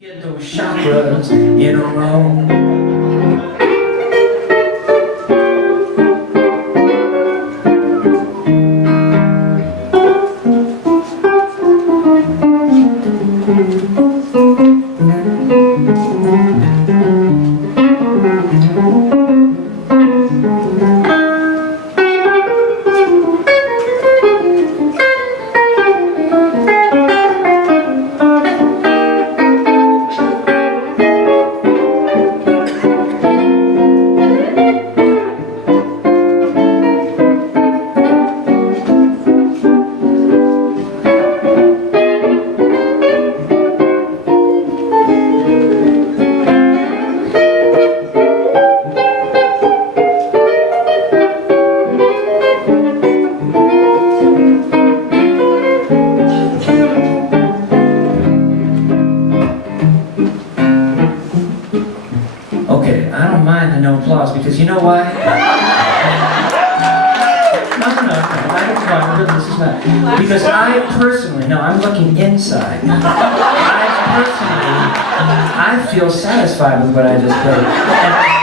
Get those chakras in a row. Okay, I don't mind the no applause because you know why? No, I don't mind. This is not. Because I personally, no, I'm looking inside. I feel satisfied with what I just played.